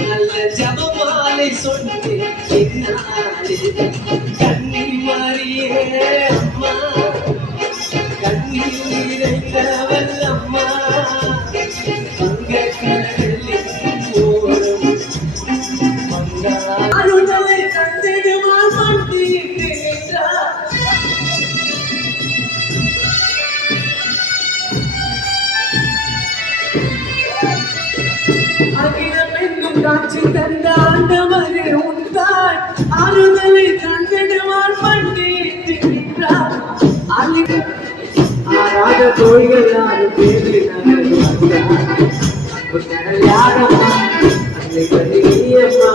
நல்ல ஜபமாலை சொன்னே கண்ணீர் மாறியே அம்மா கண்ணீர் நிறைந்தவள் அம்மா பங்க கடலில் ஓரம் அருணலை தந்திடுவாள் மண்டியிட்டு நின்றார் அகிலமெங்கும் காட்சி தந்த ஆண்டவரே உண்டாய் ஆறுதலை தந்திடுவார் மண்டியிட்டு நின்றார் ஆறாத தோள்கள் யாரும் பேசினார்கள் யாரம்மா அன்னை கதிரியம்மா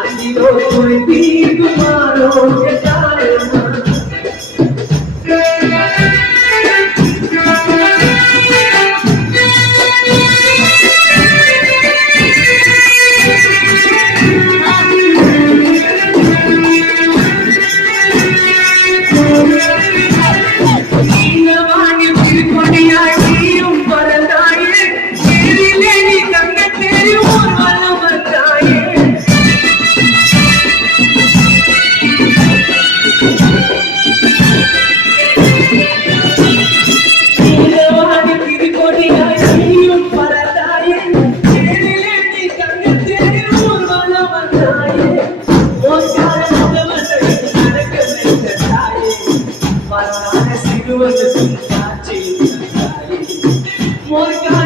அன்றிலோ போய் தீர்க்குமாறோ கேட்டாரம்மா More